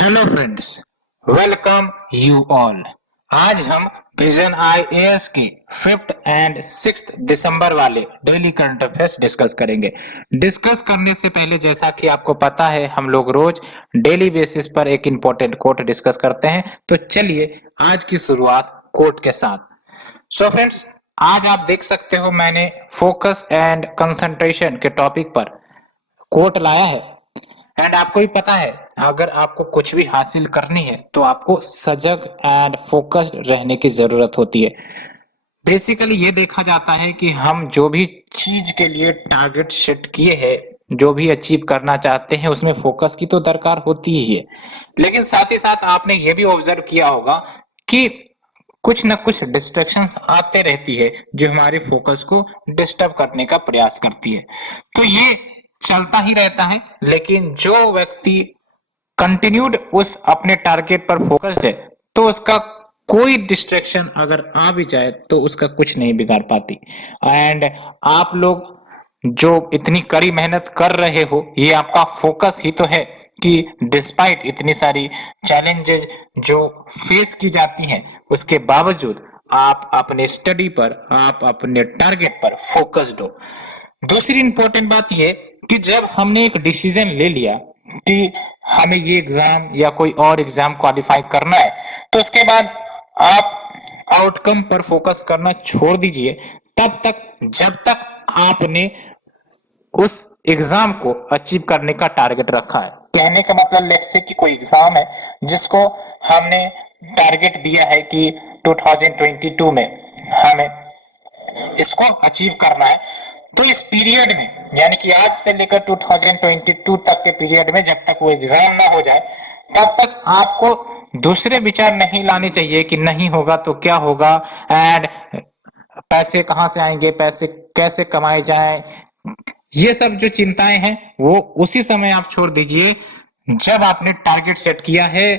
Hello friends, welcome you all. आज हम vision IAS के 5th एंड 6th दिसंबर वाले डेली करंट अफेयर्स डिस्कस करेंगे। डिस्कस करने से पहले जैसा कि आपको पता है हम लोग रोज डेली बेसिस पर एक इम्पोर्टेंट कोट डिस्कस करते हैं, तो चलिए आज की शुरुआत कोट के साथ। सो फ्रेंड्स, आज आप देख सकते हो मैंने फोकस एंड कंसंट्रेशन के टॉपिक पर कोट लाया है। एंड आपको ही पता है अगर आपको कुछ भी हासिल करनी है तो आपको सजग एंड फोकस्ड रहने की जरूरत होती है। बेसिकली ये देखा जाता है कि हम जो भी चीज के लिए टारगेट सेट किए हैं, जो भी अचीव करना चाहते हैं, उसमें फोकस की तो दरकार होती ही है। लेकिन साथ ही साथ आपने ये भी ऑब्जर्व किया होगा कि कुछ न कुछ डिस्ट्रैक्शंस आते रहती है जो हमारे फोकस को डिस्टर्ब करने का प्रयास करती है। तो ये चलता ही रहता है, लेकिन जो व्यक्ति कंटिन्यूड उस अपने टारगेट पर फोकस्ड है तो उसका कोई डिस्ट्रैक्शन अगर आ भी जाए तो उसका कुछ नहीं बिगाड़ पाती। एंड आप लोग जो इतनी कड़ी मेहनत कर रहे हो, ये आपका फोकस ही तो है कि डिस्पाइट इतनी सारी चैलेंजेस जो फेस की जाती हैं, उसके बावजूद आप अपने स्टडी पर, आप अपने टारगेट पर फोकस्ड हो। दूसरी इंपॉर्टेंट बात यह कि जब हमने एक डिसीजन ले लिया कि हमें ये एग्जाम या कोई और एग्जाम क्वालिफाई करना है, तो उसके बाद आप आउटकम पर फोकस करना छोड़ दीजिए तब तक जब तक आपने उस एग्जाम को अचीव करने का टारगेट रखा है। कहने का मतलब लेट्स से कि कोई एग्जाम है जिसको हमने टारगेट दिया है कि 2022 में हमें इसको अचीव करना है, तो इस पीरियड में यानी कि आज से लेकर 2022 तक के पीरियड में जब तक वो एग्जाम ना हो जाए तब तक आपको दूसरे विचार नहीं लाने चाहिए कि नहीं होगा तो क्या होगा, एंड पैसे कहाँ से आएंगे, पैसे कैसे कमाए जाएं। ये सब जो चिंताएं हैं वो उसी समय आप छोड़ दीजिए जब आपने टारगेट सेट किया है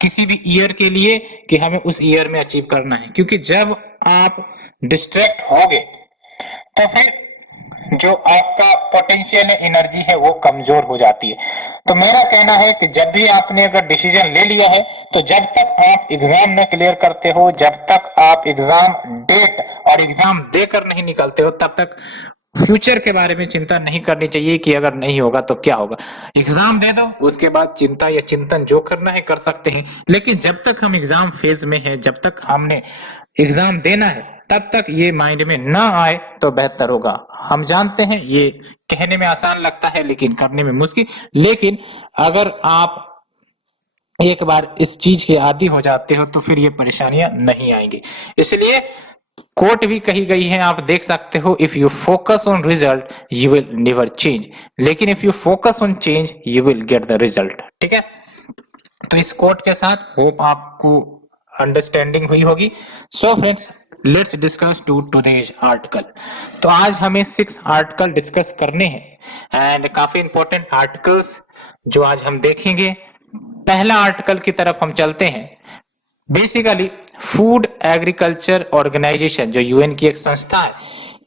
किसी भी ईयर के लिए कि हमें उस ईयर में अचीव करना है। क्योंकि जब आप डिस्ट्रैक्ट होगे तो फिर जो आपका पोटेंशियल एनर्जी है वो कमजोर हो जाती है। तो मेरा कहना है कि जब भी आपने अगर डिसीजन ले लिया है तो जब तक आप एग्जाम में क्लियर करते हो, जब तक आप एग्जाम डेट और एग्जाम देकर नहीं निकलते हो, तब तक फ्यूचर के बारे में चिंता नहीं करनी चाहिए कि अगर नहीं होगा तो क्या होगा। एग्जाम दे दो, उसके बाद चिंता या चिंतन जो करना है कर सकते हैं, लेकिन जब तक हम एग्जाम फेज में हैं, जब तक हमने एग्जाम देना है, तब तक ये माइंड में ना आए तो बेहतर होगा। हम जानते हैं ये कहने में आसान लगता है लेकिन करने में मुश्किल। लेकिन अगर आप एक बार इस चीज के आदी हो जाते हो तो फिर ये परेशानियां नहीं आएंगी। इसलिए कोट भी कही गई है, आप देख सकते हो, if you focus on result you will never change, लेकिन if you focus on change you will get the result. ठीक है, तो इस कोट के साथ होप आपको अंडरस्टैंडिंग हुई होगी। So friends, let's discuss today's article. तो आज हमें 6 आर्टिकल डिस्कस करने हैं एंड काफी इंपॉर्टेंट आर्टिकल्स जो आज हम देखेंगे। पहला आर्टिकल की तरफ हम चलते हैं। बेसिकली फूड एग्रीकल्चर ऑर्गेनाइजेशन जो यूएन की एक संस्था है,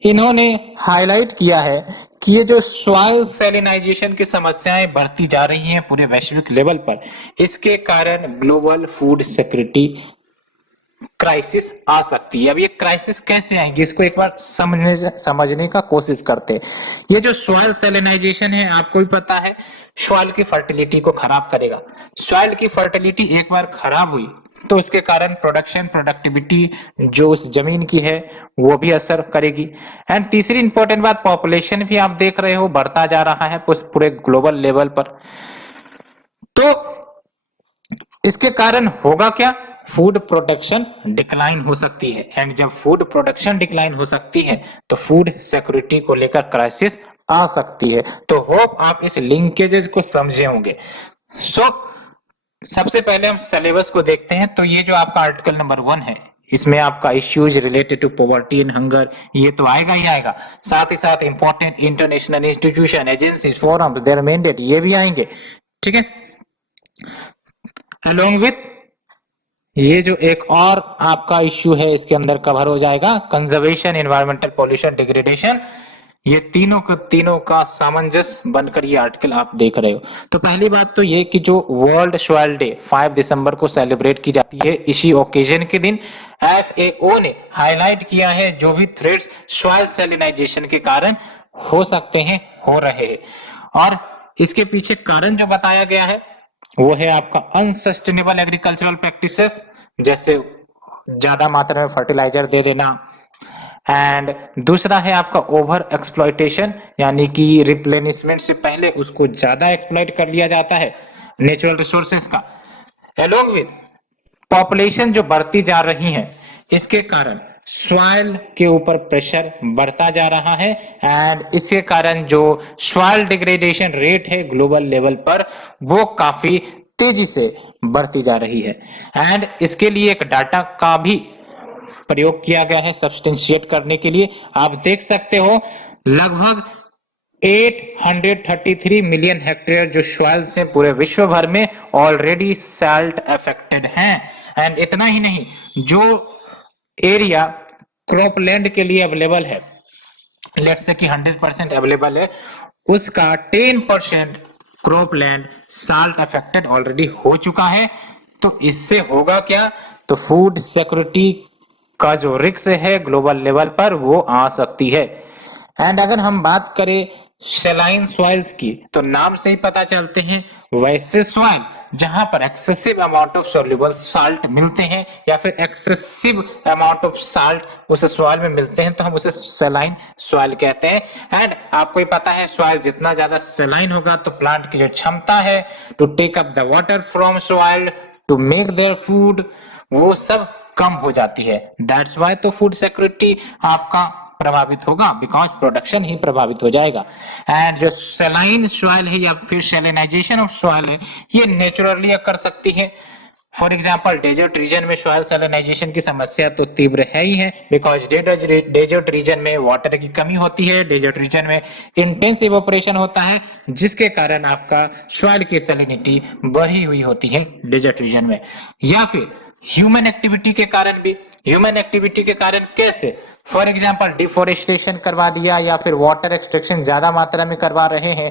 इन्होंने हाईलाइट किया है कि ये जो सॉइल सैलिनाइजेशन की समस्याएं बढ़ती जा रही हैं पूरे वैश्विक लेवल पर, इसके कारण ग्लोबल फूड सिक्योरिटी क्राइसिस आ सकती है। अब ये क्राइसिस कैसे आएंगी इसको एक बार समझने का कोशिश करते हैं। ये जो सॉइल सैलिनाइजेशन है, आपको भी पता है, सॉइल की फर्टिलिटी को खराब करेगा। सॉइल की फर्टिलिटी एक बार खराब हुई तो उसके कारण प्रोडक्टिविटी जो उस जमीन की है वो भी असर करेगी। एंड तीसरी इंपॉर्टेंट बात, पॉपुलेशन भी आप देख रहे हो बढ़ता जा रहा है पूरे ग्लोबल लेवल पर। तो इसके कारण होगा क्या, फूड प्रोडक्शन डिक्लाइन हो सकती है। एंड जब फूड प्रोडक्शन डिक्लाइन हो सकती है तो फूड सिक्योरिटी को लेकर क्राइसिस आ सकती है। तो होप आप इस लिंकेजेस को समझे होंगे। सबसे पहले हम सिलेबस को देखते हैं। तो ये जो आपका आर्टिकल नंबर 1 है, इसमें आपका issues related to poverty and hunger, ये तो आएगा ही आएगा। साथ ही साथ important international institution, agency, forum, their mandate, ये भी आएंगे। ठीक है, अलोंग विथ ये जो एक और आपका इश्यू है इसके अंदर कवर हो जाएगा, कंजर्वेशन, एनवायरमेंटल पॉल्यूशन, डिग्रेडेशन, ये तीनों का सामंजस्य बनकर ये आर्टिकल आप देख रहे हो। तो पहली बात तो ये कि जो वर्ल्ड सॉइल डे 5 दिसंबर को सेलिब्रेट की जाती है, इसी ओकेजन के दिन FAO ने हाईलाइट किया है जो भी थ्रेट्स सॉइल सैलिनाइजेशन के कारण हो सकते हैं, हो रहे हैं। और इसके पीछे कारण जो बताया गया है वो है आपका अनसस्टेनेबल एग्रीकल्चरल प्रैक्टिसेस, जैसे ज्यादा मात्रा में फर्टिलाइजर दे देना, एंड दूसरा है आपका ओवर एक्सप्लॉयटेशन, यानी कि रिप्लेनिशमेंट से पहले उसको ज्यादा एक्सप्लॉइट कर लिया जाता है नेचुरल रिसोर्सेज का। एलोंग विद पॉपुलेशन जो बढ़ती जा रही है, इसके कारण सॉइल के ऊपर प्रेशर बढ़ता जा रहा है, एंड इसके कारण जो सॉइल डिग्रेडेशन रेट है ग्लोबल लेवल पर वो काफी तेजी से बढ़ती जा रही है। एंड इसके लिए एक डाटा का भी प्रयोग किया गया है सब्सटेंशिएट करने के लिए। आप देख सकते हो लगभग 833 मिलियन हेक्टेयर जो सॉइल से पूरे विश्व भर में ऑलरेडी साल्ट अफेक्टेड हैं। एंड इतना ही नहीं, जो एरिया क्रॉपलैंड के लिए अवेलेबल है, लेट्स से कि 100% अवेलेबल है, उसका 10% क्रॉपलैंड साल्ट अफेक्टेड ऑलरेडी हो चुका है। तो इससे होगा क्या, तो फूड सिक्योरिटी का जो रिस्क है ग्लोबल लेवल पर वो आ सकती है। एंड अगर हम बात करें सैलाइन सॉइल्स की, तो नाम से ही पता चलते हैं वैसे सॉइल जहां पर excessive amount of soluble salt मिलते हैं या फिर एक्सेसिव अमाउंट ऑफ साल्ट उस सॉइल में मिलते हैं, तो हम उसे सैलाइन सॉइल कहते हैं। एंड आपको ही पता है सॉइल जितना ज्यादा सैलाइन होगा तो प्लांट की जो क्षमता है to take up the water from soil to make their food, वो सब कम हो जाती है। दैट्स वाई तो फूड सिक्योरिटी आपका प्रभावित होगा, बिकॉज प्रोडक्शन ही प्रभावित हो जाएगा। एंड जो सैलाइन सॉइल है या फिर सैलिनाइजेशन ऑफ सॉइल है, ये नेचुरली कर सकती है। फॉर एग्जाम्पल डेजर्ट रीजन में सॉइल सैलिनाइजेशन की समस्या तो तीव्र है ही है, बिकॉज डेजर्ट रीजन में वाटर की कमी होती है, डेजर्ट रीजन में इंटेंस इवेपोरेशन होता है, जिसके कारण आपका सॉइल की सैलिनिटी बढ़ी हुई होती है डेजर्ट रीजन में। या फिर ह्यूमन एक्टिविटी के कारण भी, ह्यूमन एक्टिविटी के कारण कैसे, फॉर एग्जाम्पल डिफोरेस्टेशन करवा दिया या फिर वाटर एक्सट्रैक्शन ज्यादा मात्रा में करवा रहे हैं,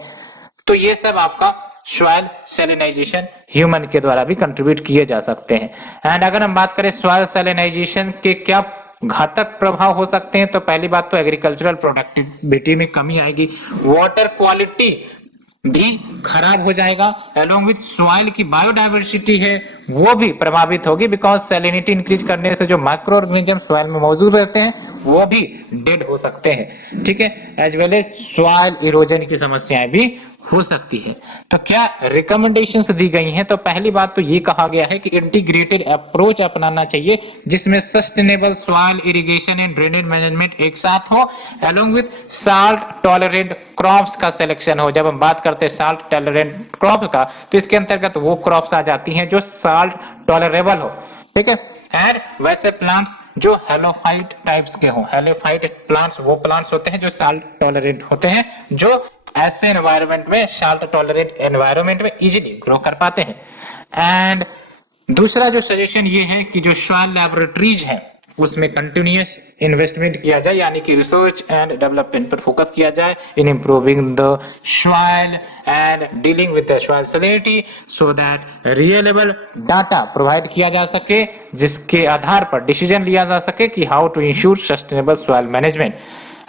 तो ये सब आपका सॉइल सैलिनाइजेशन ह्यूमन के द्वारा भी कंट्रीब्यूट किए जा सकते हैं। एंड अगर हम बात करें सॉइल सैलिनाइजेशन के क्या घातक प्रभाव हो सकते हैं, तो पहली बात तो एग्रीकल्चरल प्रोडक्टिविटी में कमी आएगी, वाटर क्वालिटी भी खराब हो जाएगा, एलोंग विद सॉइल की बायोडायवर्सिटी है वो भी प्रभावित होगी, बिकॉज सैलिनिटी इंक्रीज करने से जो माइक्रो ऑर्गेनिज्म सॉइल में मौजूद रहते हैं वो भी डेड हो सकते हैं। ठीक है, as well as soil erosion की समस्याएं भी हो सकती है। तो क्या रिकमेंडेशंस दी गई हैं, तो पहली बात तो ये कहा गया है कि इंटीग्रेटेड अप्रोच अपनाना चाहिए जिसमें sustainable soil irrigation and drainage management एक साथ हो, along with salt tolerant crops का सिलेक्शन हो। जब हम बात करते हैं साल्ट टॉलरेंट क्रॉप्स का, तो इसके अंतर्गत वो क्रॉप्स आ जाती हैं जो साल्ट टॉलरेबल हो। ठीक है, एंड वैसे प्लांट्स जो हेलोफाइट टाइप्स के हो, हेलोफाइट प्लांट्स वो प्लांट्स होते हैं जो साल्ट टॉलरेंट होते हैं, जो ऐसे एनवायरनमेंट में, साल्ट टॉलरेंट एनवायरनमेंट में इजीली ग्रो कर पाते हैं। एंड दूसरा जो सजेशन ये है कि जो सॉइल लैबोरेटरीज हैं उसमें कंटिन्यूअस इन्वेस्टमेंट किया जाए, यानी कि रिसर्च एंड डेवलपमेंट पर फोकस किया जाए इन improving the soil and dealing with the soil salinity, so that reliable data provide किया जा सके जिसके आधार पर डिसीजन लिया जा सके कि how to ensure sustainable soil management.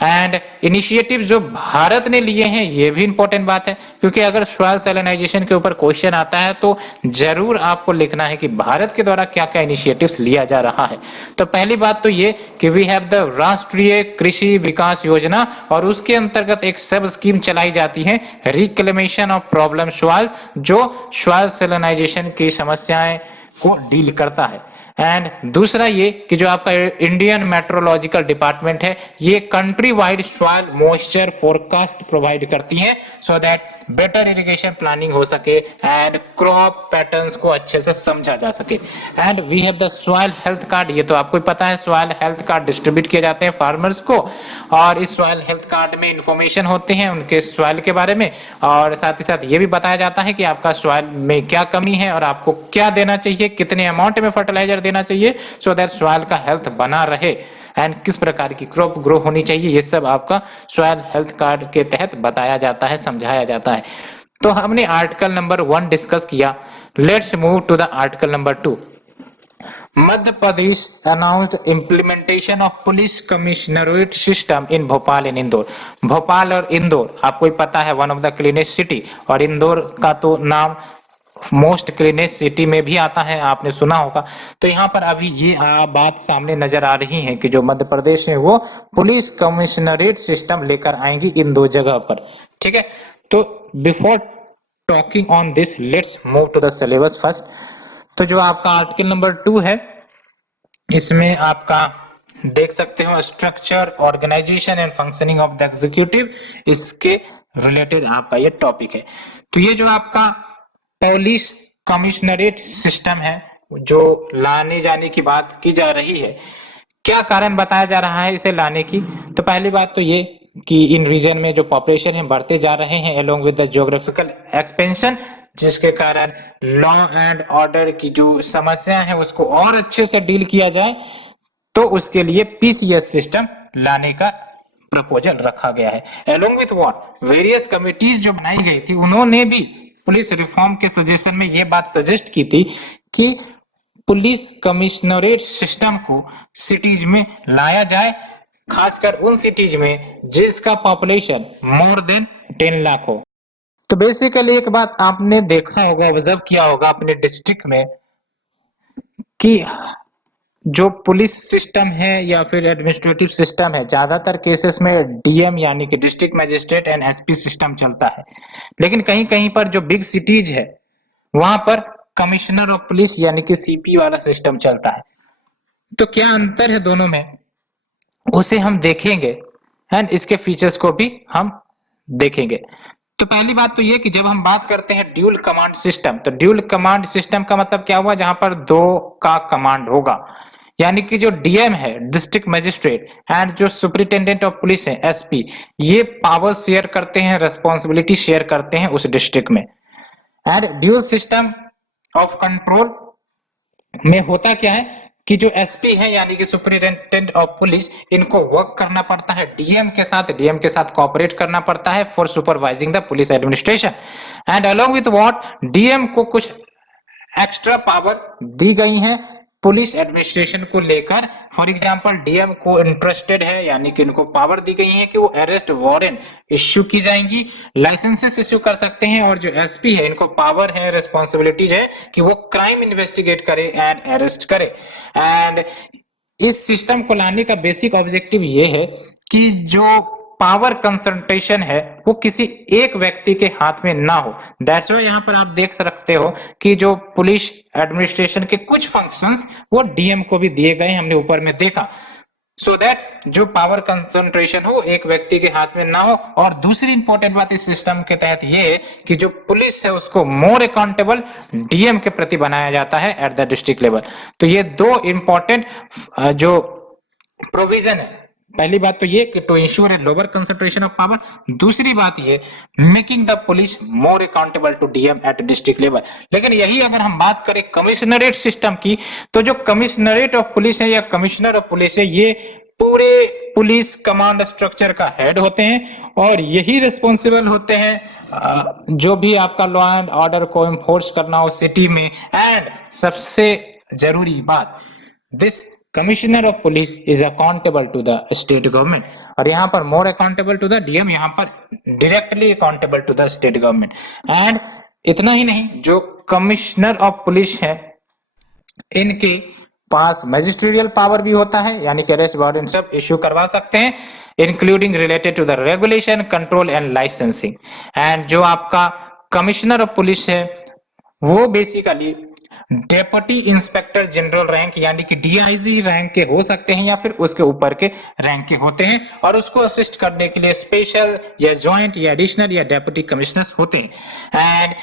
And initiative जो भारत ने लिए हैं ये भी इंपॉर्टेंट बात है, क्योंकि अगर सॉइल सैलिनाइजेशन के ऊपर क्वेश्चन आता है तो जरूर आपको लिखना है कि भारत के द्वारा क्या क्या इनिशिएटिव्स लिया जा रहा है। तो पहली बात तो ये कि वी हैव द राष्ट्रीय कृषि विकास योजना, और उसके अंतर्गत एक सब स्कीम चलाई जाती है रिक्लेमेशन ऑफ प्रॉब्लम सॉइल, जो सॉइल सैलिनाइजेशन की समस्याएं को डील करता है। एंड दूसरा ये कि जो आपका इंडियन मेट्रोलॉजिकल डिपार्टमेंट है ये country wide soil moisture forecast provide करती है, so that better irrigation planning हो सके एंड क्रॉप पैटर्न्स को अच्छे से समझा जा सके। And we have the soil health card, ये तो आपको ही पता है, सॉइल हेल्थ कार्ड डिस्ट्रीब्यूट किए जाते हैं फार्मर्स को, और इस सॉइल हेल्थ कार्ड में इंफॉर्मेशन होते हैं उनके सॉइल के बारे में, और साथ ही साथ ये भी बताया जाता है कि आपका सॉइल में क्या कमी है और आपको क्या देना चाहिए, कितने अमाउंट में फर्टिलाइजर देना चाहिए सो दैट सॉइल का हेल्थ बना रहे, एंड किस प्रकार की क्रॉप ग्रो होनी चाहिए, ये सब आपका सॉइल हेल्थ कार्ड के तहत बताया जाता है, समझाया जाता है। तो हमने आर्टिकल नंबर 1 डिस्कस किया। Let's move to the article number 2। Madhya Pradesh announced implementation of police commissionerate system in Bhopal and Indore. Bhopal और इंदौर आपको ही पता है one of the cleanest city, और इंदौर का तो नाम मोस्ट क्लीनेस्ट सिटी में भी आता है, आपने सुना होगा। तो यहाँ पर अभी ये बात सामने नजर आ रही है कि जो मध्य प्रदेश है वो पुलिस कमिश्नरेट सिस्टम लेकर आएंगी इन दो जगह पर, ठीक है। तो before talking on this let's move to the syllabus first. तो जो आपका आर्टिकल नंबर 2 है, इसमें आपका देख सकते हो structure, organisation and functioning of the executive, इसके रिलेटेड आपका ये टॉपिक है। तो ये जो आपका पुलिस कमिश्नरेट सिस्टम है जो लाने जाने की बात की जा रही है, क्या कारण बताया जा रहा है इसे लाने की? तो पहली बात तो ये कि इन रीजन में जो पॉपुलेशन है बढ़ते जा रहे हैं along with the geographical expansion, जिसके कारण लॉ एंड ऑर्डर की जो समस्या है उसको और अच्छे से डील किया जाए, तो उसके लिए पीसीएस सिस्टम लाने का प्रपोजल रखा गया है। Along with what various committees जो बनाई गई थी, उन्होंने भी पुलिस रिफॉर्म के सजेशन में यह बात सजेस्ट की थी कि पुलिस कमिश्नरेट सिस्टम को सिटीज में लाया जाए, खासकर उन सिटीज में जिसका पॉपुलेशन मोर देन 10 लाख हो। तो बेसिकली एक बात आपने देखा होगा, ऑब्जर्व किया होगा अपने डिस्ट्रिक्ट में कि जो पुलिस सिस्टम है या फिर एडमिनिस्ट्रेटिव सिस्टम है, ज्यादातर केसेस में डीएम यानी कि district magistrate and SP system चलता है, लेकिन कहीं कहीं पर जो बिग सिटीज है वहां पर कमिश्नर ऑफ पुलिस यानी कि सीपी वाला सिस्टम चलता है। तो क्या अंतर है दोनों में, उसे हम देखेंगे एंड इसके फीचर्स को भी हम देखेंगे। तो पहली बात तो ये कि जब हम बात करते हैं ड्यूल कमांड सिस्टम, तो ड्यूल कमांड सिस्टम का मतलब क्या हुआ, जहां पर दो का कमांड होगा, यानी कि जो डीएम है डिस्ट्रिक्ट मजिस्ट्रेट एंड जो सुपरिटेंडेंट ऑफ पुलिस है एसपी, ये पावर शेयर करते हैं, रेस्पॉन्सिबिलिटी शेयर करते हैं उस डिस्ट्रिक्ट में। And dual system of control में होता क्या है कि जो एसपी है यानी कि सुपरिटेंडेंट ऑफ पुलिस, इनको वर्क करना पड़ता है डीएम के साथ कोऑपरेट करना पड़ता है for supervising the police administration. And along with what DM को कुछ एक्स्ट्रा पावर दी गई है पुलिस एडमिनिस्ट्रेशन को लेकर। फॉर एग्जांपल डीएम को इंटरेस्टेड है यानी कि इनको पावर दी गई है कि वो अरेस्ट वारंट इश्यू की जाएंगी, लाइसेंसेस इश्यू कर सकते हैं, और जो एसपी है इनको पावर है, रिस्पॉन्सिबिलिटीज है कि वो क्राइम इन्वेस्टिगेट करे एंड अरेस्ट करे। एंड इस सिस्टम को लाने का बेसिक ऑब्जेक्टिव ये है कि जो पावर कंसंट्रेशन है वो किसी एक व्यक्ति के हाथ में ना हो। दैट्स व्हाई यहाँ पर आप देख सकते हो कि जो पुलिस एडमिनिस्ट्रेशन के कुछ फंक्शंस वो डीएम को भी दिए गए, हमने ऊपर में देखा, सो दैट जो पावर कंसंट्रेशन हो एक व्यक्ति के हाथ में ना हो। और दूसरी इंपॉर्टेंट बात इस सिस्टम के तहत ये है कि जो पुलिस है उसको मोर अकाउंटेबल डीएम के प्रति बनाया जाता है एट द डिस्ट्रिक्ट लेवल। तो ये दो इंपॉर्टेंट जो प्रोविजन है, पहली बात तो ये कि to ensure a lower concentration of power, दूसरी बात ये making the police more accountable to DM at district level. लेकिन यही अगर हम बात करें कमिश्नरेट सिस्टम की, तो जो कमिश्नरेट ऑफ पुलिस है या कमिश्नर ऑफ पुलिस है, ये पूरे पुलिस कमांड स्ट्रक्चर का हेड होते हैं और यही रिस्पॉन्सिबल होते हैं जो भी आपका लॉ एंड ऑर्डर को इन्फोर्स करना हो सिटी में। एंड सबसे जरूरी बात, this commissioner of police is accountable to the state government, और यहाँ पर more accountable to the DM, यहाँ पर directly accountable to the state government. And इतना ही नहीं, जो कमिश्नर ऑफ पुलिस है इनके पास मैजिस्ट्रियल पावर भी होता है, यानी कि अरेस्ट वारंट सब इश्यू करवा सकते हैं, including related to the regulation, control and licensing. And जो आपका कमिश्नर ऑफ पुलिस है वो basically deputy inspector general rank यानी कि डीआईजी रैंक के हो सकते हैं या फिर उसके ऊपर के रैंक के होते हैं, और उसको असिस्ट करने के लिए स्पेशल या जॉइंट या एडिशनल या डेप्यूटी कमिश्नर्स होते हैं। एंड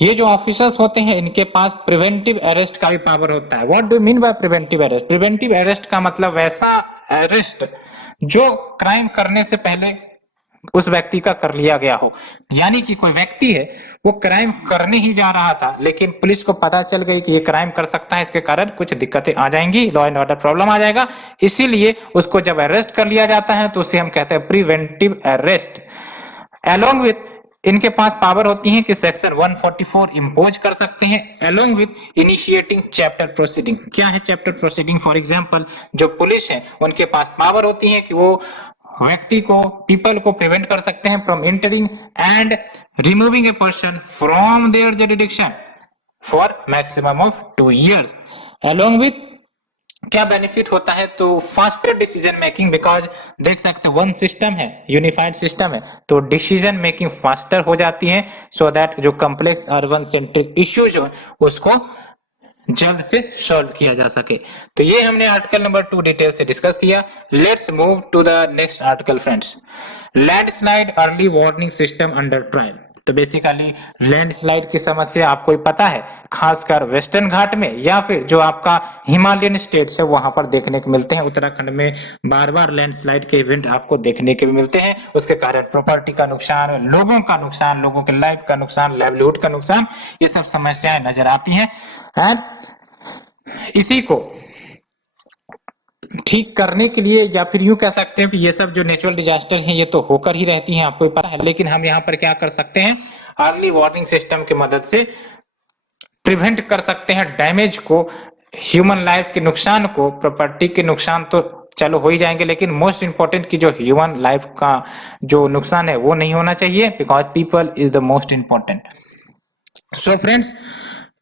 ये जो ऑफिसर्स होते हैं इनके पास प्रिवेंटिव अरेस्ट का भी पावर होता है। What do mean by preventive arrest? Preventive arrest का मतलब वैसा अरेस्ट जो क्राइम करने से पहले उस व्यक्ति का कर लिया गया हो। यानी कि कोई व्यक्ति है वो क्राइम करने ही जा रहा था, लेकिन पुलिस को पता चल गई कि ये क्राइम कर सकता है, इसके कारण कुछ दिक्कतें आ जाएंगी, लॉ एंड ऑर्डर प्रॉब्लम आ जाएगा, इसीलिए उसको जब अरेस्ट कर लिया जाता है तो उसे हम कहते हैं प्रिवेंटिव अरेस्ट। अलोंग विथ इनके पास पावर होती है कि सेक्शन 144 इंपोज कर सकते हैं, along with initiating chapter proceeding. क्या है चैप्टर प्रोसीडिंग? फॉर एग्जांपल जो पुलिस है उनके पास पावर होती है कि वो व्यक्ति को, पीपल को प्रिवेंट कर सकते हैं from entering and removing a person from their jurisdiction for maximum of 2 years। Along with क्या बेनिफिट होता है? तो फास्टर डिसीजन मेकिंग, बिकॉज देख सकते हैं वन सिस्टम है, यूनिफाइड सिस्टम है, तो डिसीजन मेकिंग फास्टर हो जाती है, सो दैट जो कॉम्प्लेक्स अर्बन सेंट्रिक इश्यूज हो उसको जल्द से सॉल्व किया जा सके। तो ये हमने आर्टिकल नंबर 2 डिटेल से डिस्कस किया। Let's move to the next article friends. Landslide early warning system under trial. तो बेसिकली लैंडस्लाइड की समस्या आपको पता है, खासकर वेस्टर्न घाट में या फिर जो आपका हिमालयन स्टेट्स है वहां पर देखने को मिलते हैं। उत्तराखंड में बार बार लैंडस्लाइड के इवेंट आपको देखने के मिलते हैं, उसके कारण प्रॉपर्टी का नुकसान, लोगों का नुकसान, लोगों के लाइफ का नुकसान, लाइवलीहुड का नुकसान, ये सब समस्याएं नजर आती हैं। एंड इसी को ठीक करने के लिए, या फिर यूं कह सकते हैं कि ये सब जो नेचुरल डिजास्टर हैं ये तो होकर ही रहती हैं, आपको पता है, लेकिन हम यहाँ पर क्या कर सकते हैं, अर्ली वार्निंग सिस्टम की मदद से प्रिवेंट कर सकते हैं डैमेज को, ह्यूमन लाइफ के नुकसान को। प्रॉपर्टी के नुकसान तो चलो हो ही जाएंगे, लेकिन मोस्ट इंपॉर्टेंट की जो ह्यूमन लाइफ का जो नुकसान है वो नहीं होना चाहिए, because people is the most important. So friends,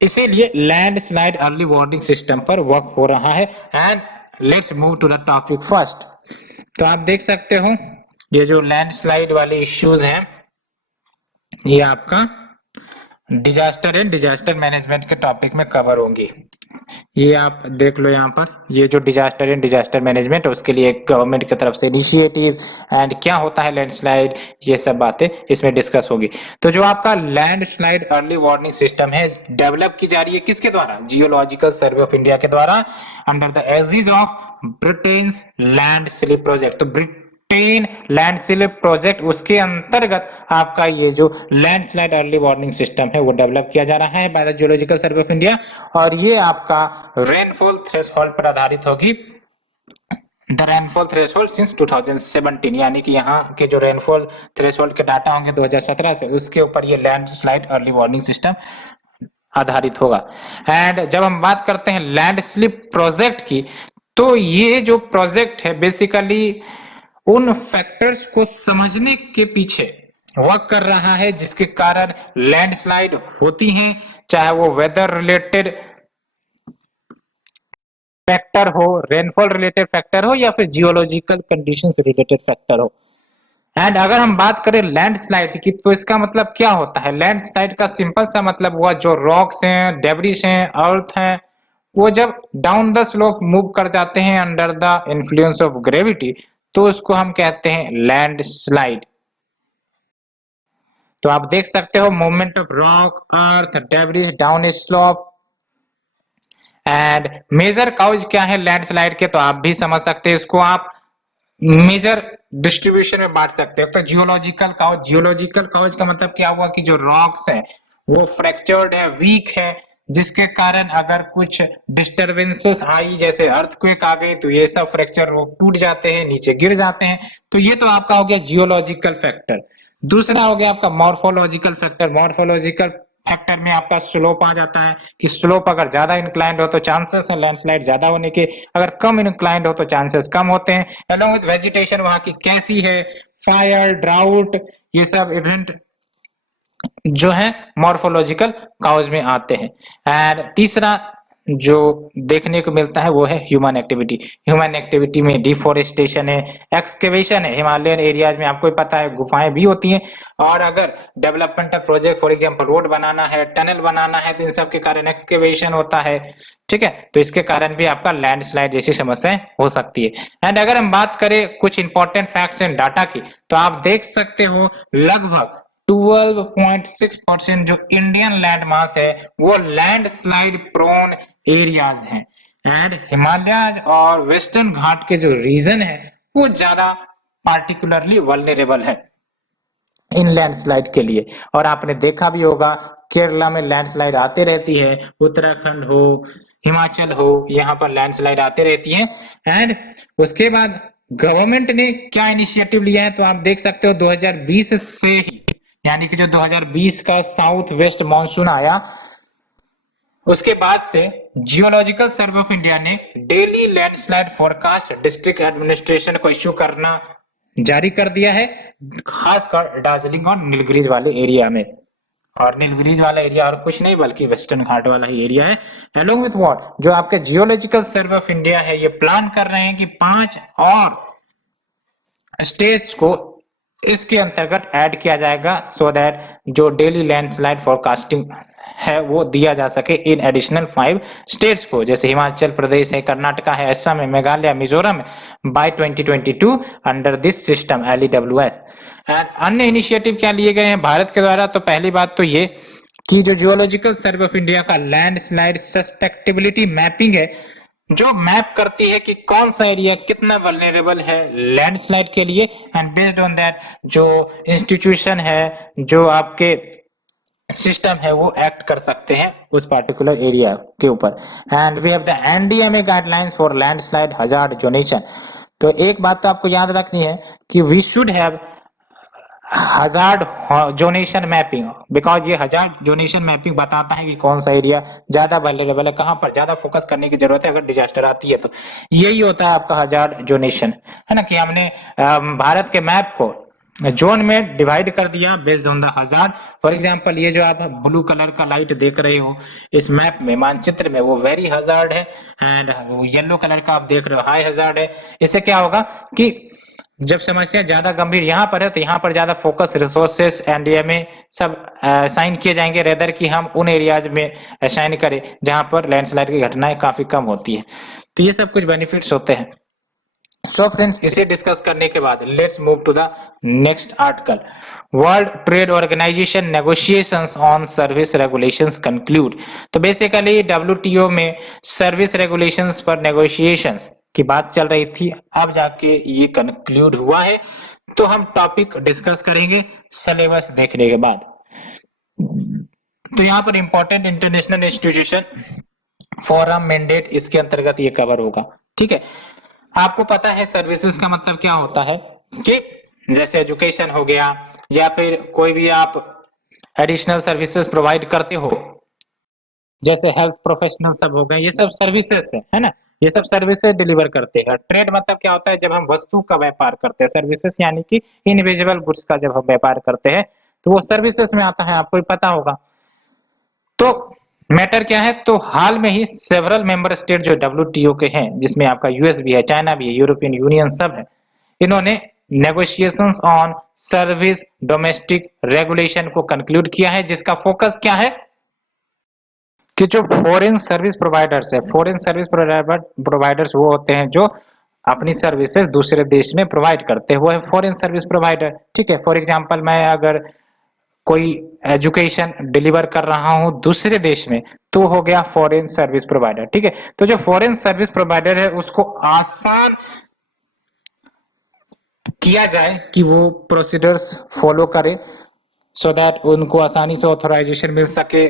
इसीलिए लैंडस्लाइड अर्ली वार्निंग सिस्टम पर वर्क हो रहा है। And let's move to the topic first. तो आप देख सकते हो ये जो लैंडस्लाइड वाले इश्यूज हैं ये आपका डिजास्टर एंड डिजास्टर मैनेजमेंट के टॉपिक में कवर होंगी। ये आप देख लो यहाँ पर, ये जो डिजास्टर एंड डिजास्टर मैनेजमेंट है उसके लिए गवर्नमेंट की तरफ से इनिशिएटिव एंड क्या होता है लैंडस्लाइड, ये सब बातें इसमें डिस्कस होगी। तो जो आपका लैंडस्लाइड अर्ली वार्निंग सिस्टम है डेवलप की जा रही है किसके द्वारा? जियोलॉजिकल सर्वे ऑफ इंडिया के द्वारा, under the edges of Britain's land slip project. तो ब्रिटेन लैंड स्लिप प्रोजेक्ट, उसके अंतर्गत आपका ये जो लैंडस्लाइड अर्ली वार्निंग सिस्टम है वो डेवलप किया जा रहा है by the geological survey of India. और ये आपका रेनफॉल थ्रेशोल्ड पर आधारित होगी, द रेनफॉल थ्रेशोल्ड सिंस 2017, यानी कि यहाँ के जो रेनफॉल थ्रेशोल्ड के डाटा होंगे 2017 से, उसके ऊपर ये लैंडस्लाइड अर्ली वार्निंग सिस्टम आधारित होगा। एंड जब हम बात करते हैं लैंड स्लिप प्रोजेक्ट की, तो ये जो प्रोजेक्ट है बेसिकली उन फैक्टर्स को समझने के पीछे वर्क कर रहा है जिसके कारण लैंडस्लाइड होती हैं, चाहे वो वेदर रिलेटेड फैक्टर हो, रेनफॉल रिलेटेड फैक्टर हो, या फिर जियोलॉजिकल कंडीशंस रिलेटेड फैक्टर हो। एंड अगर हम बात करें लैंडस्लाइड की, तो इसका मतलब क्या होता है? लैंडस्लाइड का सिंपल सा मतलब हुआ जो रॉक्स हैं, डेब्रिस हैं, अर्थ हैं, वो जब डाउन द स्लोप मूव कर जाते हैं under the influence of gravity, तो उसको हम कहते हैं लैंडस्लाइड। तो आप देख सकते हो movement of rock, earth, debris down slope. And major cause क्या है लैंडस्लाइड के, तो आप भी समझ सकते हैं, इसको आप मेजर डिस्ट्रीब्यूशन में बांट सकते हो। तो जियोलॉजिकल काउज, जियोलॉजिकल काउज का मतलब क्या हुआ कि जो रॉक्स है वो फ्रैक्चर्ड है, वीक है, जिसके कारण अगर कुछ डिस्टरबेंसेस आई, जैसे अर्थक्वेक आ गई, तो ये सब फ्रैक्चर वो टूट जाते हैं, नीचे गिर जाते हैं। तो ये तो आपका हो गया जियोलॉजिकल फैक्टर। दूसरा हो गया आपका मॉर्फोलॉजिकल फैक्टर। मॉर्फोलॉजिकल फैक्टर में आपका स्लोप आ जाता है कि स्लोप अगर ज्यादा इंक्लाइंड हो तो चांसेस है लैंडस्लाइड ज्यादा होने के, अगर कम इंक्लाइंड हो तो चांसेस कम होते हैं। अलोंग विद वेजिटेशन वहां की कैसी है, फायर, ड्राउट, ये सब इवेंट जो है मॉर्फोलॉजिकल काउज में आते हैं। एंड तीसरा जो देखने को मिलता है वो है ह्यूमन एक्टिविटी। ह्यूमन एक्टिविटी में डिफोरेस्टेशन है, एक्सकेवेशन है, हिमालयन एरियाज में आपको पता है गुफाएं भी होती हैं, और अगर developmental project for example road बनाना है, टनल बनाना है, तो इन सब के कारण एक्सकेवेशन होता है, ठीक है। तो इसके कारण भी आपका लैंडस्लाइड जैसी समस्याएं हो सकती है। एंड अगर हम बात करें कुछ इंपॉर्टेंट फैक्ट्स एंड डाटा की, तो आप देख सकते हो लगभग 12.6% जो इंडियन लैंड मास है वो लैंडस्लाइड प्रोन एरियाज हैं। एंड हिमालय और वेस्टर्न घाट के जो रीजन है वो ज्यादा पार्टिकुलरली वल्नरेबल है। इन लैंडस्लाइड के लिए। और आपने देखा भी होगा केरला में लैंडस्लाइड आते रहती है, उत्तराखंड हो, हिमाचल हो, यहाँ पर लैंडस्लाइड आते रहती है। एंड उसके बाद गवर्नमेंट ने क्या इनिशिएटिव लिया है तो आप देख सकते हो 2020 से ही, यानी कि जो 2020 का साउथ वेस्ट मानसून आया उसके बाद से जियोलॉजिकल सर्वे ऑफ इंडिया ने daily landslide forecast district administration को इश्यू करना जारी कर दिया है, खासकर दार्जिलिंग और नीलगिरीज वाले एरिया में। और नीलगिरीज वाला एरिया और कुछ नहीं बल्कि वेस्टर्न घाट वाला ही एरिया है। अलोंग विथ व्हाट, जो आपके जियोलॉजिकल सर्वे ऑफ इंडिया है ये प्लान कर रहे हैं कि 5 और स्टेट्स को इसके अंतर्गत ऐड किया जाएगा सो दैट जो डेली लैंडस्लाइड फोरकास्टिंग है वो दिया जा सके इन एडिशनल 5 स्टेट्स को, जैसे हिमाचल प्रदेश है, कर्नाटका है, असम है, Meghalaya, Mizoram by 2022 under this system LEWS। And अन्य इनिशिएटिव क्या लिए गए हैं भारत के द्वारा, तो पहली बात तो ये कि जो जियोलॉजिकल सर्वे ऑफ इंडिया का लैंडस्लाइड सस्पेक्टेबिलिटी मैपिंग है, जो मैप करती है कि कौन सा एरिया कितना वल्नरेबल है लैंडस्लाइड के लिए, एंड बेस्ड ऑन दैट जो इंस्टीट्यूशन है, जो आपके सिस्टम है वो एक्ट कर सकते हैं उस पार्टिकुलर एरिया के ऊपर। And we have the NDMA guidelines for landslide hazard zonation. तो एक बात तो आपको याद रखनी है कि we should have hazard zonation mapping, because ये हजार्ड जोनेशन मैपिंग बताता है कि कौन सा एरिया ज्यादा वल्नरेबल है, कहां पर ज्यादा फोकस करने की जरूरत है अगर डिजास्टर आती है। तो यही होता है आपका हजार्ड जोनेशन, है ना, कि हमने भारत के मैप को जोन में डिवाइड कर दिया based on the hazard. For example ये जो आप ब्लू कलर का लाइट देख रहे हो इस मैप में, मानचित्र में, वो वेरी हजार्ड है, एंड येलो कलर का आप देख रहे हो हाई हजार्ड है। इससे क्या होगा कि जब समस्या ज्यादा गंभीर यहाँ पर है तो यहाँ पर ज्यादा फोकस रिसोर्सेस NDMA सब असाइन किए जाएंगे, रेदर कि हम उन एरियाज में असाइन करें जहां पर लैंडस्लाइड की घटनाएं काफी कम होती है। तो ये सब कुछ बेनिफिट्स होते हैं। सो फ्रेंड्स, इसे डिस्कस करने के बाद let's move to the next article. World trade organisation negotiations on service regulations concluded. तो बेसिकली WTO में सर्विस रेगुलेशंस पर नेगोशिएशंस की बात चल रही थी, अब जाके ये कंक्लूड हुआ है। तो हम टॉपिक डिस्कस करेंगे सिलेबस देखने के बाद। तो यहाँ पर important international institution forum mandate इसके अंतर्गत ये कवर होगा, ठीक है। आपको पता है सर्विसेज का मतलब क्या होता है कि जैसे एजुकेशन हो गया या फिर कोई भी आप एडिशनल सर्विसेज प्रोवाइड करते हो, जैसे हेल्थ प्रोफेशनल सब हो गए, ये सब सर्विसेज है ना, ये सब सर्विसेज डिलीवर करते हैं। ट्रेड मतलब क्या होता है, जब हम वस्तु का व्यापार करते हैं, सर्विसेज यानी कि इनविजिबल गुड्स का जब हम व्यापार करते हैं तो वो सर्विसेज में आता है, आपको पता होगा। तो मैटर क्या है, तो हाल में ही सेवरल मेंबर स्टेट जो WTO के हैं, जिसमें आपका US भी है, चाइना भी है, यूरोपियन यूनियन सब है, इन्होंने negotiations on service domestic regulation को कंक्लूड किया है, जिसका फोकस क्या है कि जो फॉरेन सर्विस प्रोवाइडर्स है, फॉरेन सर्विस प्रोवाइडर्स वो होते हैं जो अपनी सर्विसेज दूसरे देश में प्रोवाइड करते हैं, वो है फॉरेन सर्विस प्रोवाइडर, ठीक है। फॉर एग्जांपल मैं अगर कोई एजुकेशन डिलीवर कर रहा हूं दूसरे देश में तो हो गया फॉरेन सर्विस प्रोवाइडर, ठीक है। तो जो फॉरेन सर्विस प्रोवाइडर है उसको आसान किया जाए कि वो प्रोसीजर्स फॉलो करे सो दैट उनको आसानी से ऑथराइजेशन मिल सके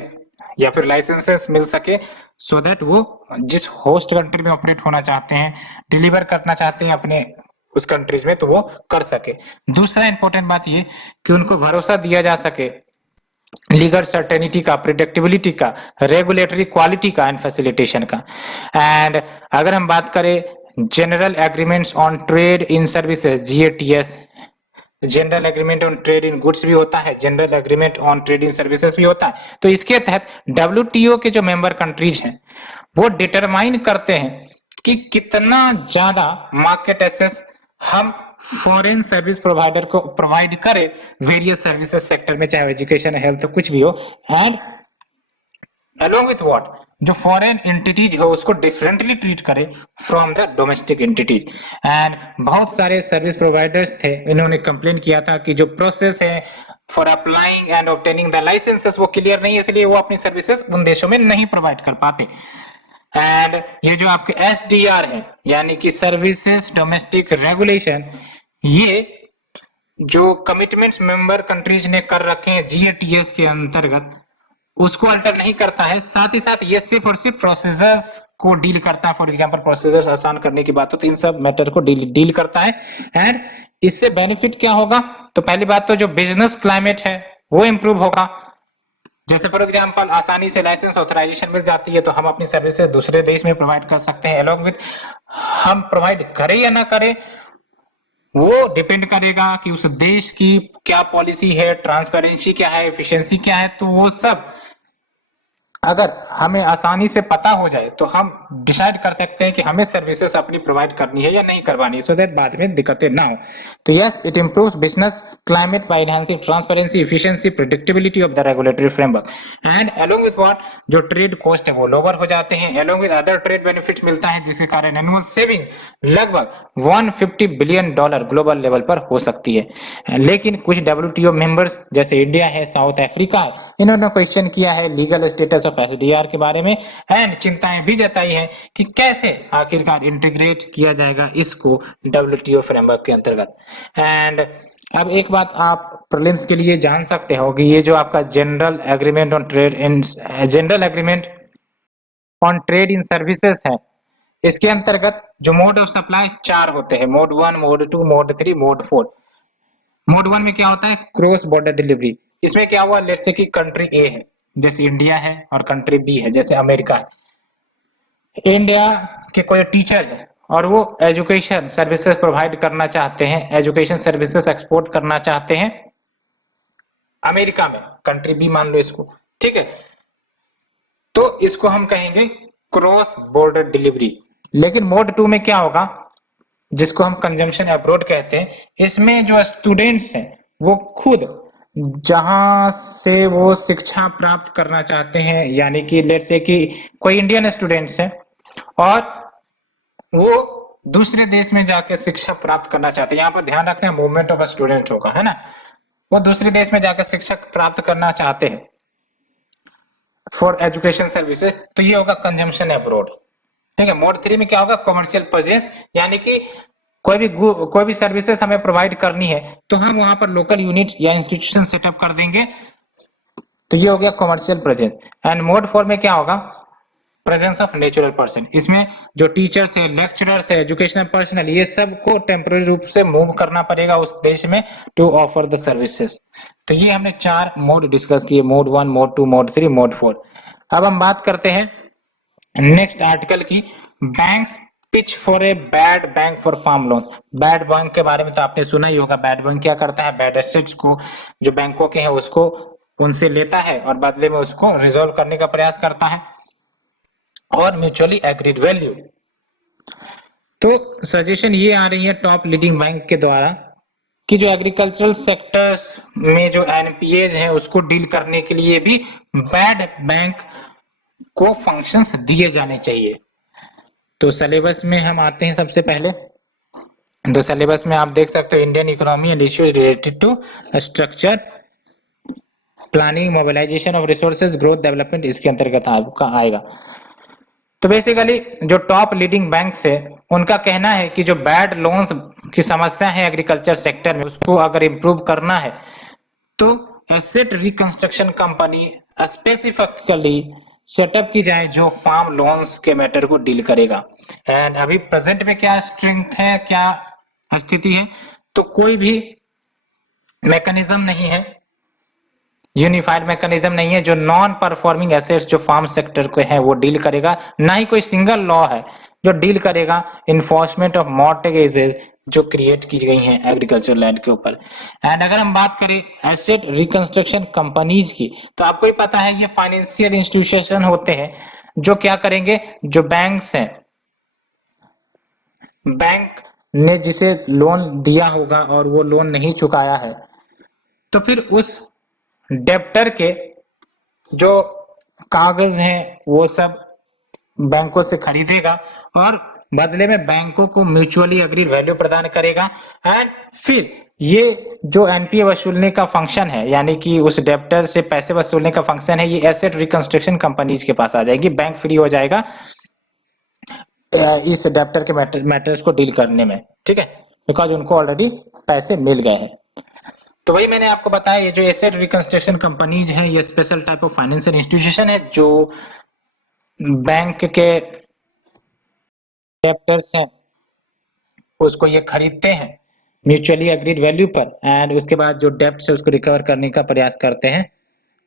या फिर लाइसेंसेस मिल सके, सो दैट वो जिस होस्ट कंट्री में ऑपरेट होना चाहते हैं, डिलीवर करना चाहते हैं अपने उस कंट्रीज में, तो वो कर सके। दूसरा इंपॉर्टेंट बात ये कि उनको भरोसा दिया जा सके लीगल सर्टेनिटी का, प्रिडिक्टेबिलिटी का, रेगुलेटरी क्वालिटी का एंड फैसिलिटेशन का। एंड अगर हम बात करें general agreements on trade in services GATS, general agreement on trade in goods भी होता है, general agreement on trade in services भी होता है। तो इसके तहत WTO के जो मेंबर कंट्रीज हैं वो डिटरमाइन करते हैं कि कितना ज्यादा मार्केट एक्सेस हम फॉरेन सर्विस प्रोवाइडर को प्रोवाइड करे वेरियस सर्विसेज सेक्टर में, चाहे एजुकेशन, हेल्थ, कुछ भी हो। एंड अलोंग विथ व्हाट, जो फॉरेन एंटिटीज हो उसको डिफरेंटली ट्रीट करे from the domestic entities. And बहुत सारे सर्विस प्रोवाइडर्स थे, इन्होंने कंप्लेन किया था कि जो प्रोसेस है for applying and obtaining the licences वो क्लियर नहीं है, इसलिए वो अपनी सर्विसेज उन देशों में नहीं प्रोवाइड कर पाते। एंड ये जो आपके SDR है यानी कि सर्विसेज डोमेस्टिक रेगुलेशन, ये जो कमिटमेंट्स मेंबर कंट्रीज ने कर रखे हैं GATS के अंतर्गत, उसको अल्टर नहीं करता है। साथ ही साथ ये सिर्फ और सिर्फ प्रोसीजर्स को डील करता है। फॉर एग्जांपल प्रोसीजर्स आसान करने की बात हो तो इन सब मैटर को डील करता है। एंड इससे बेनिफिट क्या होगा, तो पहली बात तो जो बिजनेस क्लाइमेट है वो इंप्रूव होगा। जैसे फॉर एग्जांपल आसानी से लाइसेंस ऑथराइजेशन मिल जाती है तो हम अपनी सर्विसेज दूसरे देश में प्रोवाइड कर सकते हैं। अलॉन्ग विथ हम प्रोवाइड करें या ना करें वो डिपेंड करेगा कि उस देश की क्या पॉलिसी है, ट्रांसपेरेंसी क्या है, एफिशिएंसी क्या है। तो वो सब अगर हमें आसानी से पता हो जाए तो हम डिसाइड कर सकते हैं कि हमें सर्विसेज अपनी प्रोवाइड करनी है या नहीं करवानी है, सो दैट बाद में दिक्कतें ना हो। तो yes, it improves business climate bye enhancing transparency, efficiency, predictability of the regulatory framework and along with what, जो ट्रेड कॉस्ट है वो लोअर हो जाते हैं। Along with other trade benefits मिलता है जिसके कारण एनुअल सेविंग लगभग $150 बिलियन ग्लोबल लेवल पर हो सकती है। लेकिन कुछ WTO मेंबर्स जैसे इंडिया है, साउथ अफ्रीका, इन्होंने क्वेश्चन किया है लीगल स्टेटस ऑफ SDR के बारे में एंड चिंताएं भी जताई है कि कैसे आखिरकार इंटीग्रेट किया जाएगा इसको WTO फ्रेमवर्क के अंतर्गत। एंड अब एक बात आप प्रीलिम्स के लिए जान सकते हो कि ये जो आपका general agreement on trade in services है, इसके अंतर्गत जो मोड ऑफ सप्लाई 4 होते हैं, mode 1, mode 2, mode 3, mode 4। Mode 1 में क्या होता है, क्रॉस बॉर्डर डिलीवरी। इसमें क्या हुआ, लेट्स से कि कंट्री ए है जैसे इंडिया है और कंट्री बी है जैसे अमेरिका है। इंडिया के कोई टीचर है और वो एजुकेशन सर्विसेज प्रोवाइड करना चाहते हैं, एजुकेशन सर्विसेज एक्सपोर्ट करना चाहते हैं अमेरिका में, कंट्री बी मान लो इसको, ठीक है। तो इसको हम कहेंगे क्रॉस बॉर्डर डिलीवरी। लेकिन मोड 2 में क्या होगा, जिसको हम कंजम्पशन अब्रोड कहते हैं, इसमें जो स्टूडेंट्स हैं वो खुद जहां से वो शिक्षा प्राप्त करना चाहते हैं, यानी कि लेट से कि कोई इंडियन स्टूडेंट्स हैं और वो दूसरे देश में जाकर शिक्षा प्राप्त करना चाहते हैं, यहाँ पर ध्यान रखना मूवमेंट ऑफ स्टूडेंट होगा, है ना। वो दूसरे देश में जाकर शिक्षा प्राप्त करना चाहते हैं फॉर एजुकेशन सर्विसेज, तो ये होगा कंजम्पशन अब्रोड, ठीक है। मोड 3 में क्या होगा, कमर्शियल परचेज, यानी कि कोई भी सर्विसेज हमें प्रोवाइड करनी है तो हम वहां पर लोकल यूनिट या इंस्टीट्यूशन सेटअप कर देंगे, तो ये हो गया कमर्शियल प्रेजेंस। एंड मोड 4 में क्या होगा, प्रेजेंस ऑफ नेचुरल पर्सन। इसमें जो टीचर्स है, लेक्चरर्स है, एजुकेशनल पर्सनल, ये सब को टेम्पररी रूप से मूव करना पड़ेगा उस देश में टू ऑफर द सर्विसेज। तो ये हमने 4 मोड डिस्कस किए, मोड 1, मोड 2, मोड 3, मोड 4। अब हम बात करते हैं नेक्स्ट आर्टिकल की, banks pitch for a bad bank for farm loans. Bad bank के बारे में तो आपने सुना ही होगा। बैड बैंक क्या करता है, बैड एसेट्स को जो बैंकों के हैं उसको उनसे लेता है और बदले में उसको रिजॉल्व करने का प्रयास करता है और म्यूचुअली एग्रीड वैल्यू। तो सजेशन ये आ रही है टॉप लीडिंग बैंक के द्वारा कि जो एग्रीकल्चरल सेक्टर्स में जो NPAs हैं उसको डील करने के लिए भी बैड बैंक को फंक्शंस दिए जाने चाहिए। तो सिलेबस में हम आते हैं सबसे पहले। तो सिलेबस में आप देख सकते हो Indian economy and issues related to structure, planning, mobilisation of resources, growth, development, इसके अंतर्गत आपका आएगा। तो बेसिकली जो टॉप लीडिंग बैंक्स है उनका कहना है कि जो बैड लोन्स की समस्या है एग्रीकल्चर सेक्टर में उसको अगर इम्प्रूव करना है तो asset reconstruction company specifically setup की जाए जो फार्म लोन्स के मैटर को डील करेगा। एंड अभी प्रेजेंट में क्या स्ट्रेंथ है, क्या स्थिति है, तो कोई भी मैकेनिज्म नहीं है, यूनिफाइड मैकेनिज्म नहीं है जो नॉन परफॉर्मिंग एसेट्स जो फार्म सेक्टर को है वो डील करेगा। ना ही कोई सिंगल लॉ है जो डील करेगा इन्फोर्समेंट ऑफ मॉर्टगेजेस जो क्रिएट की गई हैं एग्रीकल्चर लैंड के ऊपर। एंड अगर हम बात करें एसेट रिकंस्ट्रक्शन कंपनीज की, तो आपको ही पता है ये फाइनेंशियल इंस्टीट्यूशन होते हैं जो क्या करेंगे, जो बैंक्स हैं, बैंक ने जिसे लोन दिया होगा और वो लोन नहीं चुकाया है तो फिर उस डेप्टर के जो कागज हैं वो सब बैंकों से खरीदेगा और बदले में बैंकों को म्यूचुअली अग्रीड वैल्यू प्रदान करेगा। एंड फिर ये जो NPA वसूलने का फंक्शन है, यानी कि उस डेप्टर से पैसे वसूलने का फंक्शन है, ये एसेट रिकंस्ट्रक्शन कंपनीज के पास आ जाएगी। बैंक फ्री हो जाएगा इस डेप्टर के मैटर्स को डील करने में, ठीक है, बिकॉज उनको ऑलरेडी पैसे मिल गए हैं। तो वही मैंने आपको बताया, ये जो एसेट रिकंस्ट्रक्शन कंपनीज हैं ये special type of financial institution है जो बैंक के डेप्टर्स हैं उसको ये खरीदते हैं म्यूचुअली एग्रीड वैल्यू पर, एंड उसके बाद जो डेप्ट है उसको रिकवर करने का प्रयास करते हैं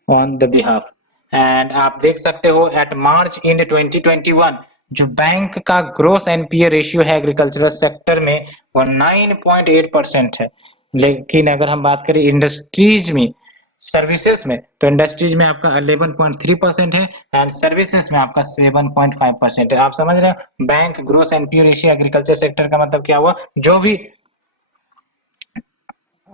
ऑन द बिहाफ। एंड आप देख सकते हो एट मार्च इन 2021 जो बैंक का ग्रोस एनपीए रेशियो है एग्रीकल्चरल सेक्टर में वो 9.8% है। लेकिन अगर हम बात करें इंडस्ट्रीज में, सर्विसेज में, तो इंडस्ट्रीज में आपका 11.3% है एंड सर्विसेज में आपका 7.5% है। आप समझ रहे हैं bank gross NPA ratio agriculture sector का मतलब क्या हुआ, जो भी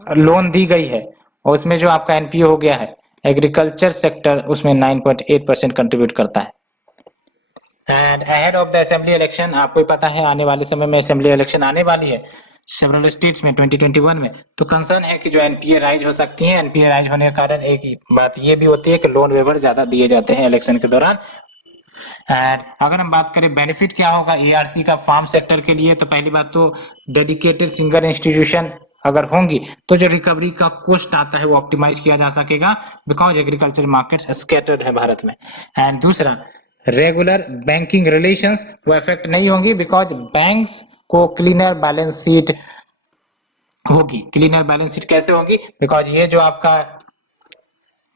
लोन दी गई है और उसमें जो आपका एनपीए हो गया है एग्रीकल्चर सेक्टर उसमें 9.8% कंट्रीब्यूट करता है। And ahead of the assembly election, आपको ही पता है आने वाले समय में असेंबली इलेक्शन आने वाली है सेवरल स्टेट्स में 2021 में, तो कंसर्न है कि जो एनपीए राइज हो सकती है। एनपीए राइज होने के कारण एक बात ये भी होती है कि लोन वेवर ज्यादा दिए जाते हैं इलेक्शन के दौरान। एंड अगर हम बात करें बेनिफिट क्या होगा एआरसी का फार्म सेक्टर के लिए, तो पहली बात तो डेडिकेटेड सिंगल इंस्टीट्यूशन अगर होंगी तो जो रिकवरी का कॉस्ट आता है वो ऑप्टिमाइज किया जा सकेगा बिकॉज एग्रीकल्चर मार्केट स्कैटर्ड है भारत में। एंड दूसरा रेगुलर बैंकिंग रिलेशंस वो इफेक्ट नहीं होंगी बिकॉज बैंक्स को क्लीनर बैलेंस शीट होगी। क्लीनर बैलेंस शीट कैसे होगी, बिकॉज ये जो आपका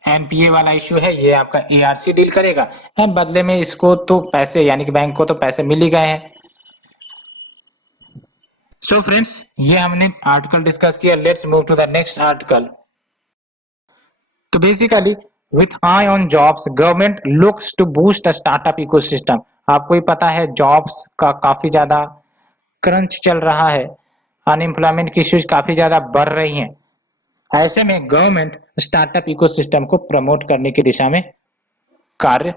एनपीए वाला इश्यू है ये आपका एआरसी डील करेगा एंड बदले में इसको तो पैसे यानी कि बैंक को तो पैसे मिल ही गए हैं। सो फ्रेंड्स ये हमने आर्टिकल डिस्कस किया, let's move to the next article. तो basically with eye on jobs government looks to boost a startup ecosystem. आपको ही पता है जॉब्स का काफी ज्यादा क्रंच चल रहा है, अनएम्प्लॉयमेंट की इश्यूज काफी ज्यादा बढ़ रही हैं। ऐसे में गवर्नमेंट स्टार्टअप इकोसिस्टम को प्रमोट करने की दिशा में कार्य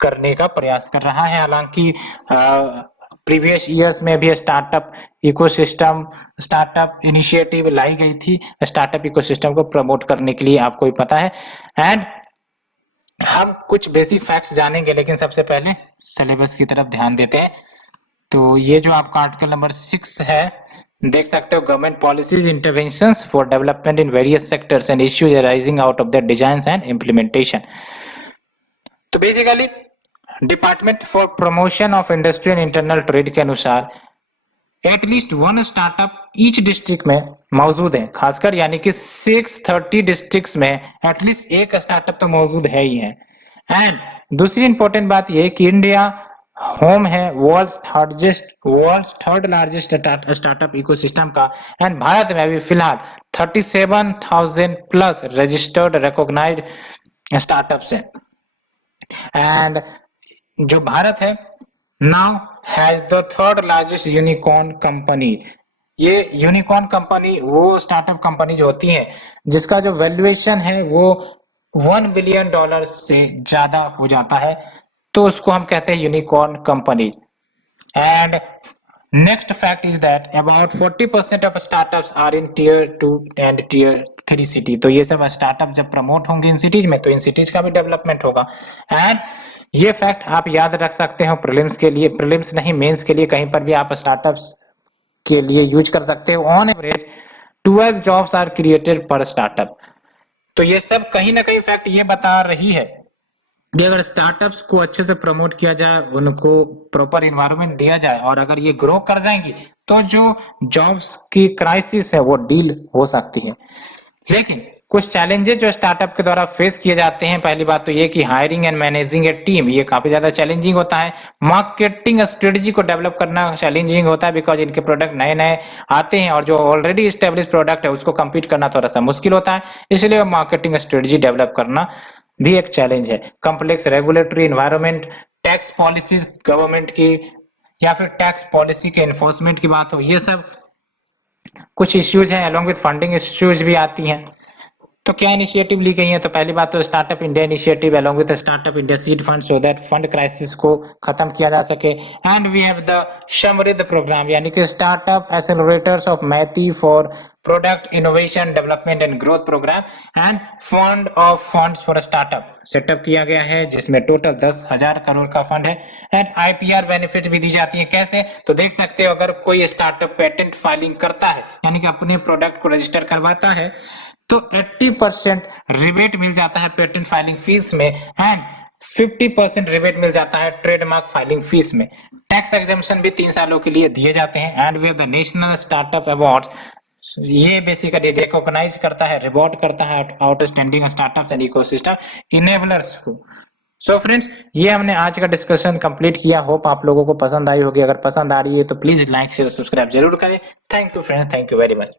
करने का प्रयास कर रहा है। हालांकि प्रीवियस ईयर्स में भी स्टार्टअप इकोसिस्टम, स्टार्टअप इनिशिएटिव लाई गई थी स्टार्टअप इकोसिस्टम को प्रमोट करने के लिए, आपको ही पता है। एंड हम कुछ बेसिक फैक्ट्स जानेंगे लेकिन सबसे पहले सिलेबस की तरफ ध्यान देते हैं। तो ये जो आपका आर्टिकल नंबर 6 है देख सकते हो, government policies interventions for development in various sectors and issues arising out of the design and implementation. तो basically department for promotion of industry and internal trade के अनुसार at least one startup each district में मौजूद है, खासकर यानी कि 630 districts में एटलीस्ट एक स्टार्टअप तो मौजूद है ही है। एंड दूसरी इंपॉर्टेंट बात यह कि इंडिया होम है world's third largest startup ecosystem का एंड भारत में अभी फिलहाल 37,000 प्लस रजिस्टर्ड रिकॉग्नाइज्ड स्टार्टअप्स हैं। एंड जो भारत है now has the third largest unicorn company. ये यूनिकॉर्न कंपनी वो स्टार्टअप कंपनी जो होती है जिसका जो वैल्यूएशन है वो $1 बिलियन से ज्यादा हो जाता है, तो उसको हम कहते हैं unicorn company. And next fact is that about 40% of startups are in tier 2 and tier 3 city. तो ये सब स्टार्टअप जब प्रमोट होंगे इन सिटीज में तो इन सिटीज का भी डेवलपमेंट होगा। एंड ये फैक्ट आप याद रख सकते हो प्रीलिम्स के लिए, प्रीलिम्स नहीं मेंस के लिए कहीं पर भी आप स्टार्टअप्स के लिए यूज कर सकते हो। On average 12 jobs are created per startup. तो ये सब कहीं ना कहीं फैक्ट ये बता रही है कि अगर स्टार्टअप्स को अच्छे से प्रमोट किया जाए, उनको प्रॉपर इन्वायरमेंट दिया जाए और अगर ये ग्रो कर जाएंगी तो जो जॉब्स की क्राइसिस है वो डील हो सकती है। लेकिन कुछ चैलेंजेस जो स्टार्टअप के द्वारा फेस किए जाते हैं, पहली बात तो ये कि hiring and managing A team ये काफी ज्यादा चैलेंजिंग होता है। मार्केटिंग स्ट्रेटजी को डेवलप करना चैलेंजिंग होता है बिकॉज इनके प्रोडक्ट नए नए आते हैं और जो ऑलरेडी एस्टेब्लिश प्रोडक्ट है उसको कम्पीट करना थोड़ा सा मुश्किल होता है, इसलिए मार्केटिंग स्ट्रेटजी डेवलप करना भी एक चैलेंज है। Complex regulatory environment, tax policies government की या फिर टैक्स पॉलिसी के एनफोर्समेंट की बात हो, ये सब कुछ इश्यूज हैं। अलोंग विद फंडिंग इश्यूज भी आती हैं। तो क्या इनिशिएटिव ली गई है, तो पहली बात तो startup India initiative along with startup India seed fund so that fund crisis को खत्म किया जा सके। And we have the Samridh program यानी कि startup accelerators of MeitY for product innovation development and growth program and fund of funds for startup setup किया गया है, जिसमें टोटल 10,000 करोड़ का फंड है। एंड आईपीआर बेनिफिट भी दी जाती है। कैसे? तो देख सकते हो, अगर कोई स्टार्टअप पेटेंट फाइलिंग करता है यानी कि अपने प्रोडक्ट को रजिस्टर करवाता है तो 80% रिबेट मिल जाता है पेटेंट फाइलिंग फीस में एंड 50% रिबेट मिल जाता है ट्रेडमार्क फाइलिंग फीस में। टैक्स एग्जेम्पशन भी 3 सालों के लिए दिए जाते हैं। And we the national startup awards, ये बेसिकली रिकॉग्नाइज करता है, रिवॉर्ड करता है outstanding startups and ecosystem enablers को। सो फ्रेंड्स, ये हमने आज का डिस्कशन कंप्लीट किया। होप आप लोगों को पसंद आई होगी। अगर पसंद आ रही है तो प्लीज लाइक शेयर सब्सक्राइब जरूर करें। Thank you friends, thank you very much.